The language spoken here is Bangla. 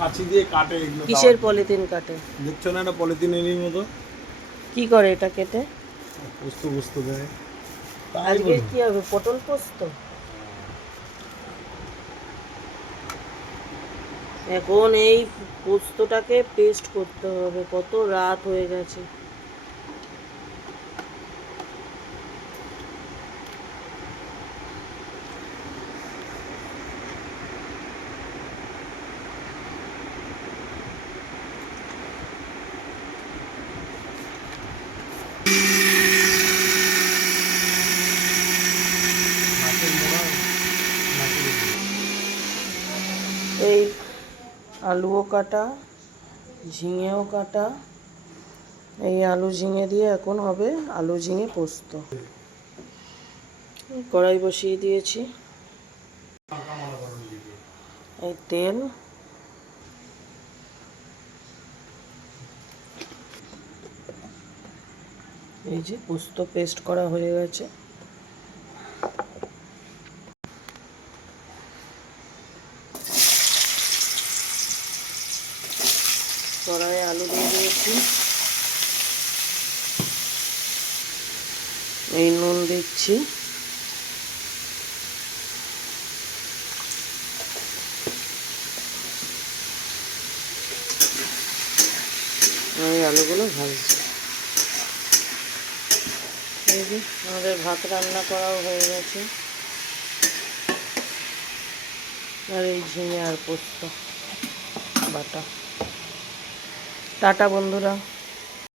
কাঁচি দিয়ে কাটে এগুলো। কিসের পলিথিন কাটে? দেখছো না একটা পলিথিনেরই মতো। কি করে এটা কেটে? পোস্ত পোস্ত দেয়। আজকে কি হবে? পটল পোস্ত? এখন এই পোস্তটাকে পেস্ট করতে হবে। কত রাত হয়ে গেছে। এই আলুও কাটা, ঝিঙেও কাটা। এই আলু ঝিঙে দিয়ে এখন হবে আলু ঝিঙে পোস্ত। কড়াই বসিয়ে দিয়েছি। এই তেল, এই যে পোস্ত পেস্ট করা হয়ে গেছে। কড়াইয়ে আলু দিয়ে দিয়েছি। এই নুন দিচ্ছি। এই আলুগুলো ভাজছি। এই যে আমাদের ভাত রান্না করাও হয়ে গেছে। আর এই ঝিঙে আর পোস্ত বাটা। টাটা বন্ধুরা।